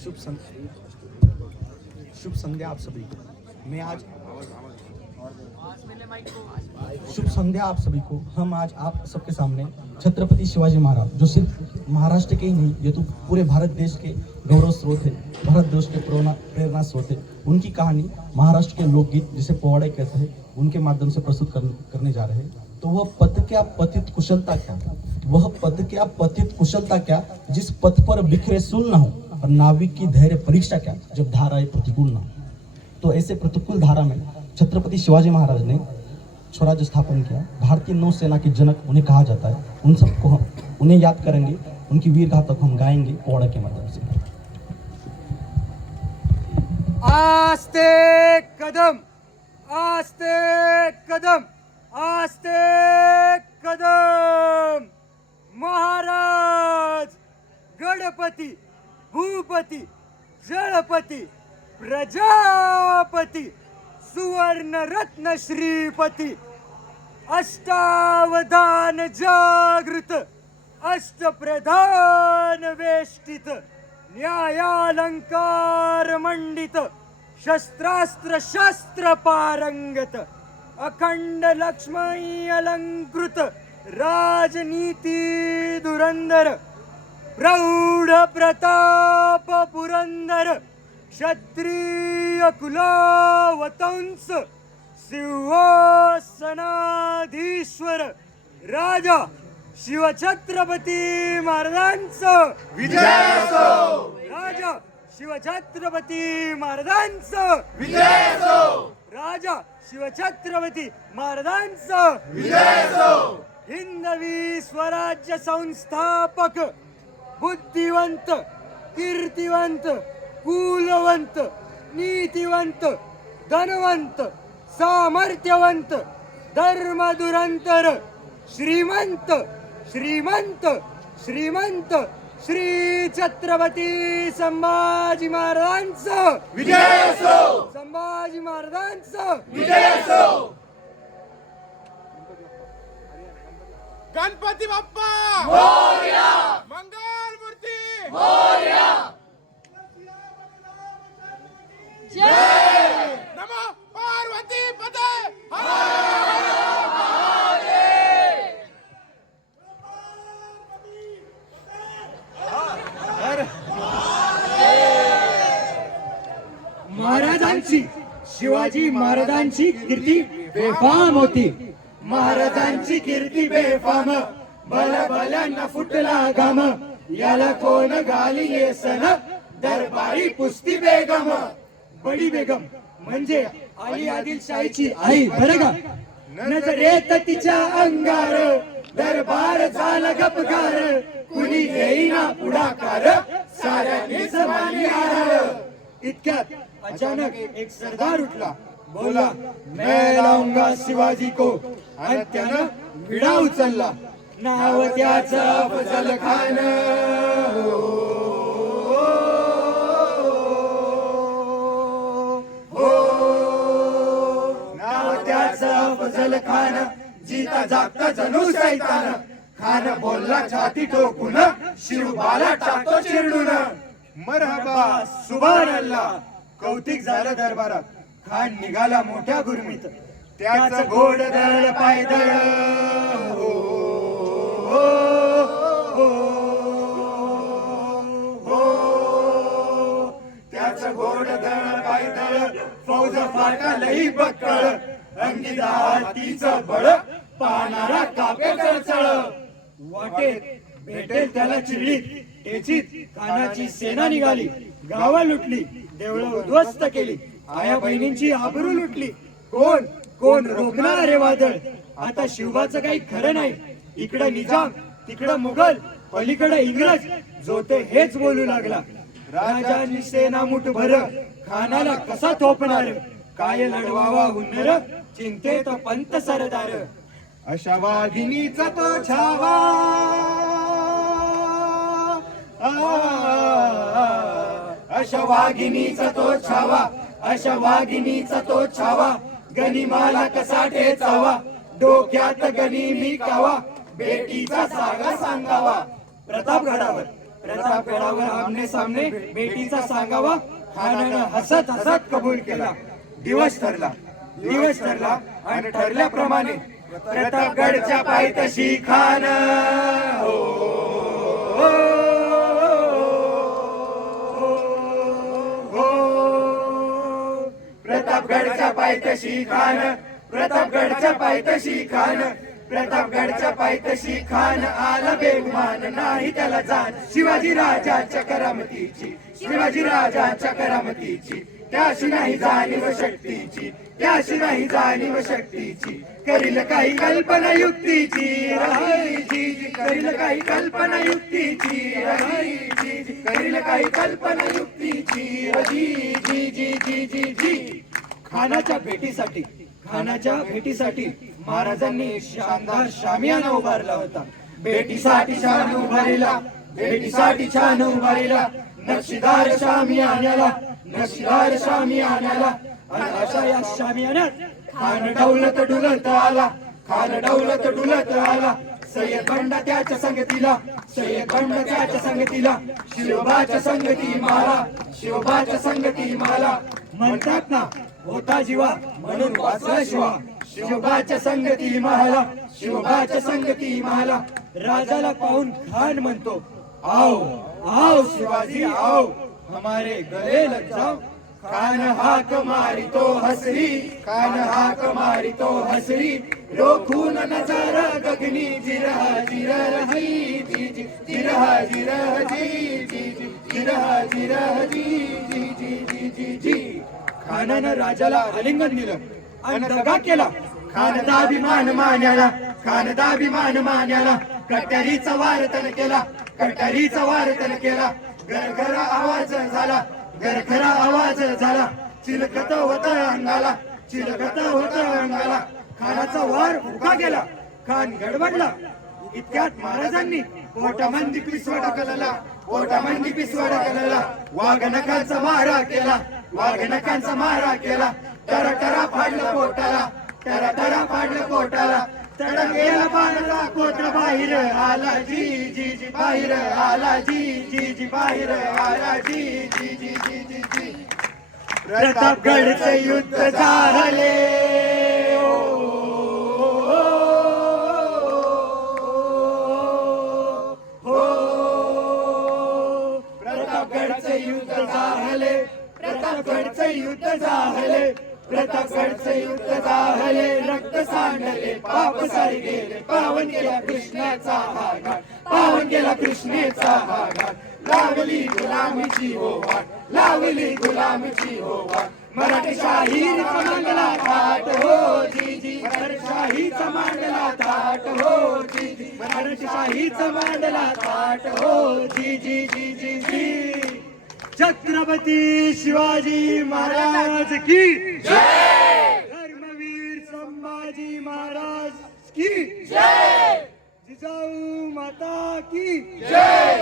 शुभ संध्या आप सभी को। मैं आज शुभ संध्या आप सभी को। हम आज आप सबके सामने छत्रपति शिवाजी महाराज, जो सिर्फ महाराष्ट्र के ही नहीं, ये तो पूरे भारत देश के गौरव स्रोत है, भारत देश के प्रेरणा स्रोत है। उनकी कहानी महाराष्ट्र के लोकगीत जिसे पोवाड़े कहते हैं, उनके माध्यम से प्रस्तुत करने जा रहे हैं। तो वह पथ क्या पतित कुशलता क्या, वह पथ क्या पतित कुशलता क्या, जिस पथ पर बिखरे सुन न हो, और नाविक की धैर्य परीक्षा क्या, जब धाराएं प्रतिकूल न हो। तो ऐसे प्रतिकूल धारा में छत्रपति शिवाजी महाराज ने स्वराज्य स्थापन किया। भारतीय नौसेना के जनक उन्हें कहा जाता है। उन सबको हम उन्हें याद करेंगे, उनकी वीर गाथा को हम गाएंगे पोवाड़े के माध्यम से। आस्ते कदम, आस्ते कदम, आस्ते कदम। महाराज गणपती, भूपती, जलपती, प्रजापती, सुवर्ण रत्न श्रीपती, अष्टावधान जागृत, अष्टप्रधान वेष्टित, न्यायालंकार मंडित, शस्त्रास्त्र शस्त्र पारंगत, अखंड लक्ष्मी अलंकृत, राजनीती धुरंधर, प्रौढ प्रताप पुरंदर, क्षत्रिय कुलावतंस, सिंहासनाधीश्वर राजा शिवछत्रपती महाराजांचं विजय असो, राजा शिवछत्रपती महाराजांचं विजय असो, राजा शिवछत्रपती महाराजांचं विजय असो। हिंदवी स्वराज्य संस्थापक, बुद्धिवंत, कीर्तिवंत, कुलवंत, नीतिवंत, धनवंत, सामर्थ्यवंत, धर्मधुरंतर, श्रीमंत श्रीमंत श्रीमंत श्री छत्रपती संभाजी महाराजांचं विजय असो, संभाजी महाराजांचं विजय असो। गणपती बाप्पा मोरया, मंगल मूर्ती मोरया, जय नमो पार्वती पते, हर हर महाराजांची, शिवाजी महाराजांची कीर्ती बेफाम होती। महाराजांची कीर्ती बेफाम, भल भल्यांना फुटला घाम, याला कोण घाली येसन, दरबारी पुस्ती बेगम। बडी बेगम म्हणजे अली आदिलशाहीची आई, बरं का? नजरेत तिच्या अंगार, दरबार झाला गपगार, कुणी येईना पुढाकार, साऱ्यांनीच मानली हार। इतक्यात अचानक एक सरदार उठला, बोला मैं लाऊंगा शिवाजी को, आणि त्यानं विडा उचलला। नाव त्याचं अफजल खान, नाव त्याचं अफजल खान, जीता जागता जणू सैतान। खान बोलला छाती ठोकून, शिवबाला टाकतो चिरडून। मरहबा सुभान अल्लाह, कौतिक झालं दरबारात। खान निघाला मोठ्या गुरमीत, त्याचं घोड दळ पायदळ, हो, हो, हो, हो, त्याचं घोड दळ पायदळ, फौज फाटालही बक्कळ, अंगी हातीचं बळ, पाहणारा कापे चळचळ। वाटेत भेटेल त्याला चिरडीत टेचीत कानाची सेना निघाली, गावा लुटली, देवळं उद्ध्वस्त केली, आया बहिणींची आबरू लुटली। कोण कोण रोखणार रे वादळ? आता शिवबाचं काही खरं नाही। इकडं निजाम, तिकडं मुघल, पलीकडे इंग्रज, जो ते हेच बोलू लागला। राजांनी सेना मुठभर, खानाला कसा थोपणार? काय लढवावा हुन्नर, चिंतेत पंत सरदार। अशा वाघिणीचा तो छावा, अशा वाघिणीचा तो छावा, अशा वाघिणीचा तो छावा, गनिमाला कसा ठेचावा, डोक्यात गनिमी कावा, बेटीचा जागा सांगावा। प्रतापगडावर प्रतापगडावर आमने सामने भेटीचा सांगावा खानानं हसत हसत कबूल केला. दिवस ठरला आणि ठरल्याप्रमाणे प्रतापगडच्या पायथ्याशी खान प्रतापगडच्या पायथ्याशी खान प्रतापगडच्या पायथ्याशी खान प्रतापगडच्या पायथ्याशी खान आला बेगुमान नाही त्याला जाण शिवाजी राजाच्या करामतीची शिवाजी राजाच्या करामतीची त्याशी नाही जाणीव शक्तीची त्याशी नाही जाणीव शक्तीची करील काही कल्पना युक्तीची राही जी जी करील काही कल्पना युक्तीची राही जी जी करील काही कल्पना युक्तीची जी जी जी जी जी जी खानाच्या भेटीसाठी महाराजांनी एक शानदार शामियाना उभारला होता. भेटीसाठी छान उभारला नक्षीदार शामियान्याला आणि अशा या शामियान्यात खान डौलत डुलत आला सय्यद बंड त्याच्या संगतीला शिवबाच्या संगती माला म्हणतात ना होता जीवा म्हणून वाचला शिवा शिवबाच्या संगती माला राजाला पाहून खान म्हणतो आओ शिवाजी आओ हमारे गले लग जाओ खान हाक मारी तो हसरी रोखून नजर गगनी जिरह रही जी जी जिरह जी जी खानानं राजाला आलिंगन दिलं आणि दगा केला. खानदाभिमान मान्याला कट्यारीचा वारतन केला गरगरा आवाज झाला चिलकत होत अंगाला खानाचा वार उभा गेला. खान गडबडला. इतक्यात महाराजांनी पोटामंदी पिसवड कलला वाघनखांचा मारा केला टरा फाडलं पोटाला तडा गेला बाणाचा कोत्र बाहेर आला जी जी जी बाहेर आला जी बाहेर आला जी प्रतापगडचे युद्ध झाले प्रतापगडचे युद्ध झाले रक्त सांडले पाप सारे गेले पावन गेला कृष्णाचा हा घाट लावली गुलामीची हो वाट मराठी शाहीचा मांडला थाट हो जी मराठी शाहीचा मांडला थाट हो जी मराठी शाहीचा मांडला थाट हो जी छत्रपती शिवाजी महाराज की जय धर्मवीर संभाजी महाराज की जय जिजाऊ माता की जय